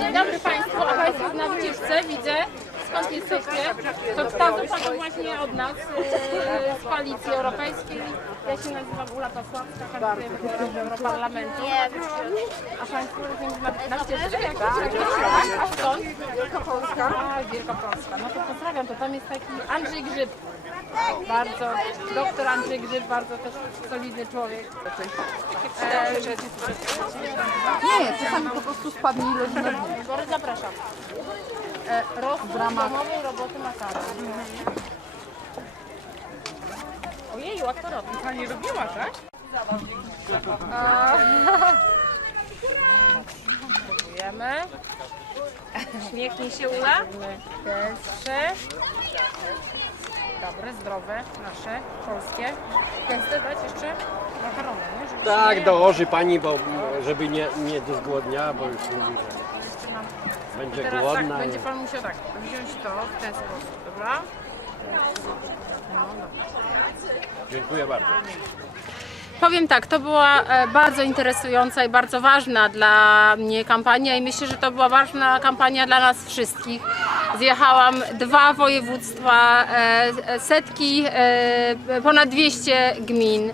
Dzień dobry Państwu, a Państwo na wycieczce widzę. Skąd jesteście? To Panu Panu właśnie od nas e, z Koalicji Europejskiej. Ja się nazywam Ula Pasławska, kandyduję do wyborów do Europarlamentu. A Państwo również na, na wycieczce? Jak A skąd? Wielkopolska. A, Wielkopolska. No to pozdrawiam, to tam jest taki Andrzej Grzyb. Bardzo, doktor Andrzej Grzyb, bardzo też solidny człowiek. Nie, czasami po prostu spadnie ilość zapraszam. E, Rozwój domowej roboty makaron. Ojeju, jak to robi? Pani robiła, tak? Dziękujemy. Śmiechnij się Ula. Gęstsze. Dobre, zdrowe, nasze, polskie. Gęste dać jeszcze makarony, nie? Żeby się Tak, dołoży pani, bo żeby nie, nie dozgłodniała, bo już mówi, że będzie Teraz głodna. tak, i- będzie Pan musiał tak wziąć to w ten sposób, dobra? Dziękuję bardzo. Powiem tak, to była e, bardzo interesująca i bardzo ważna dla mnie kampania i myślę, że to była ważna kampania dla nas wszystkich. Zjechałam dwa województwa, e, e, setki, e, ponad 200 gmin.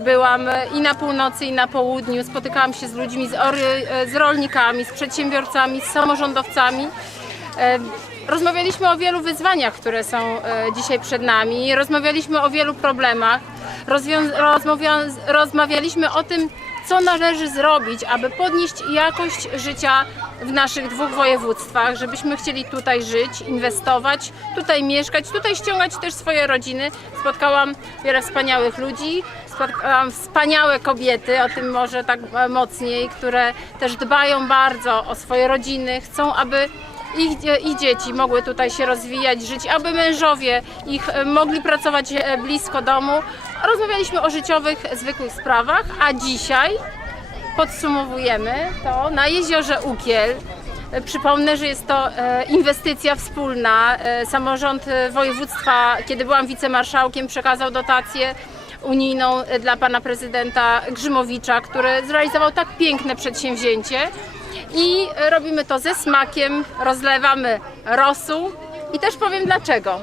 Byłam i na północy, i na południu. Spotykałam się z ludźmi, z, e, z rolnikami, z przedsiębiorcami, z samorządowcami. Rozmawialiśmy o wielu wyzwaniach, które są e, dzisiaj przed nami. Rozmawialiśmy o wielu problemach. Rozmawialiśmy o tym, co należy zrobić, aby podnieść jakość życia w naszych dwóch województwach, żebyśmy chcieli tutaj żyć, inwestować, tutaj mieszkać, tutaj ściągać też swoje rodziny. Spotkałam wiele wspaniałych ludzi, spotkałam wspaniałe kobiety, o tym może tak mocniej, które też dbają bardzo o swoje rodziny, chcą, aby ich, ich dzieci mogły tutaj się rozwijać, żyć, aby mężowie ich e, mogli pracować e, blisko domu. Rozmawialiśmy o życiowych, zwykłych sprawach, a dzisiaj podsumowujemy to na jeziorze Ukiel. E, Przypomnę, że jest to inwestycja wspólna. Samorząd województwa, kiedy byłam wicemarszałkiem, przekazał dotację unijną dla pana prezydenta Grzymowicza, który zrealizował tak piękne przedsięwzięcie. I e, robimy to ze smakiem, rozlewamy rosół i też powiem dlaczego.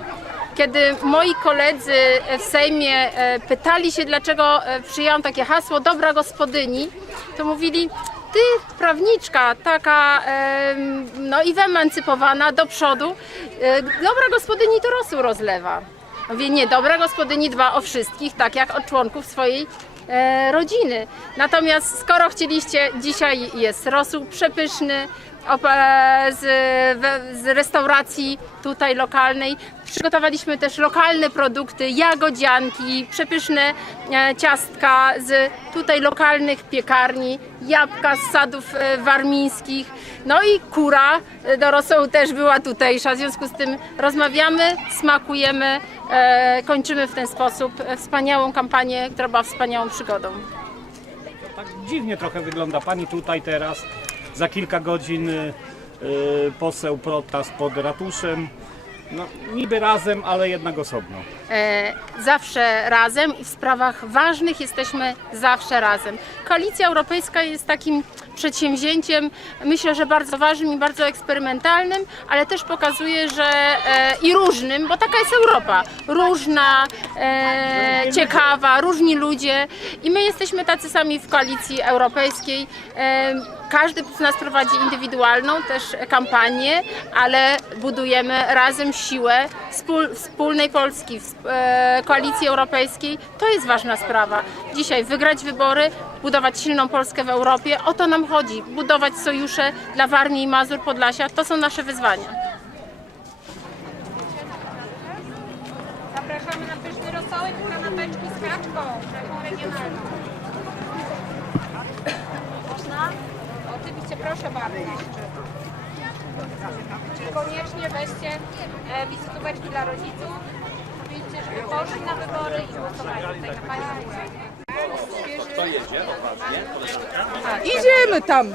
Kiedy moi koledzy w Sejmie e, pytali się, dlaczego e, przyjęłam takie hasło dobra gospodyni, to mówili, ty prawniczka, taka no i wyemancypowana do przodu, e, dobra gospodyni to rosół rozlewa. Mówię, nie, dobra gospodyni dba o wszystkich, tak jak o członków swojej e, rodziny. Natomiast skoro chcieliście, dzisiaj jest rosół przepyszny z, z restauracji tutaj lokalnej. Przygotowaliśmy też lokalne produkty, jagodzianki, przepyszne e, ciastka z tutaj lokalnych piekarni, jabłka z sadów e, warmińskich, no i kura do rosołu też była tutejsza. W związku z tym rozmawiamy, smakujemy, e, kończymy w ten sposób wspaniałą kampanię, która była wspaniałą przygodą. Tak dziwnie trochę wygląda pani tutaj teraz. Za kilka godzin y, y, poseł protest pod ratuszem. No, niby razem, ale jednak osobno. e, zawsze razem i w sprawach ważnych jesteśmy zawsze razem. Koalicja Europejska jest takim przedsięwzięciem, myślę, że bardzo ważnym i bardzo eksperymentalnym, ale też pokazuje, że e, i różnym, bo taka jest Europa, różna, e, ciekawa, różni ludzie i my jesteśmy tacy sami w Koalicji Europejskiej. E, każdy z nas prowadzi indywidualną też kampanię, ale budujemy razem siłę wspól, wspólnej Polski, e, koalicji europejskiej. To jest ważna sprawa. Dzisiaj wygrać wybory, budować silną Polskę w Europie. O to nam chodzi. Budować sojusze dla Warmii i Mazur, Podlasia. To są nasze wyzwania. Zapraszamy na pyszny rosołek kanapeczki z kaczką, regionalną. Można? Oczywiście, proszę bardzo. Koniecznie weźcie e, wizytóweczki dla rodziców. Powiedzcie, żeby poszli na wybory i głosowali tutaj na Państwa. Idziemy tam.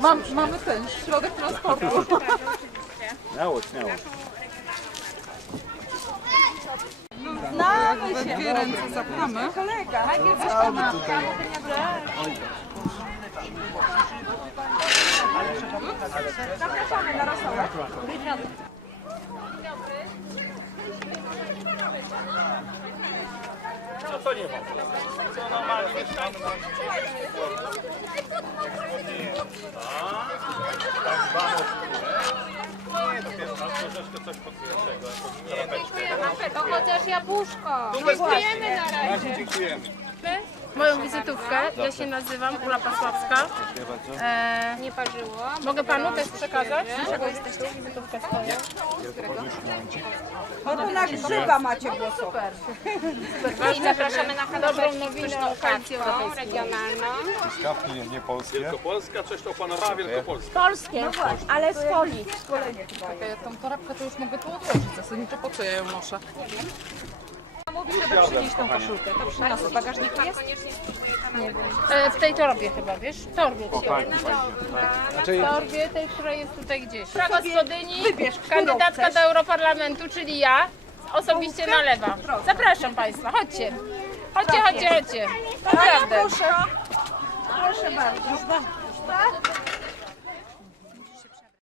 Mam, mamy ten środek transportu. Śmiało, śmiało. Znamy się. Dwie ręce zapchamy. Najpierw weź Zapraszamy na rosołek. No to nie mogę. Co normalnie mieszkamy na Tak zwane skórę. Nie, to pierwsza, troszeczkę coś podwietrzego, jakąś krapeczkę. No chociaż jabłuszko. Dziękujemy na razie. Dziękujemy. Moją wizytówkę, ja się nazywam Ula Pasławska. E, Nie parzyło. mogę panu też przekazać? Czego jesteście? Wizytówkę swoją. No to na grzyba macie głosować. I zapraszamy na Dobrą handlową nowinę pyszną o koalicji kawką europejskiej. regionalną. Truskawki nie, nie polskie. Wielkopolska, coś to opanowała Wielkopolska. Polskie, ale z folii. Ja tą torebkę to już mogę tu odłożyć. Zasadniczo po co ja ją noszę? Mówi, żeby przynieść tą koszulkę. To przyniosę. W bagażniku jest? E, w tej torbie chyba, wiesz? W torbie. W torbie tej, która jest tutaj gdzieś. Pra gospodyni, kandydatka do Europarlamentu, czyli ja, osobiście nalewam. Zapraszam Państwa, chodźcie. Chodźcie, chodźcie, chodźcie. Naprawdę. Proszę bardzo.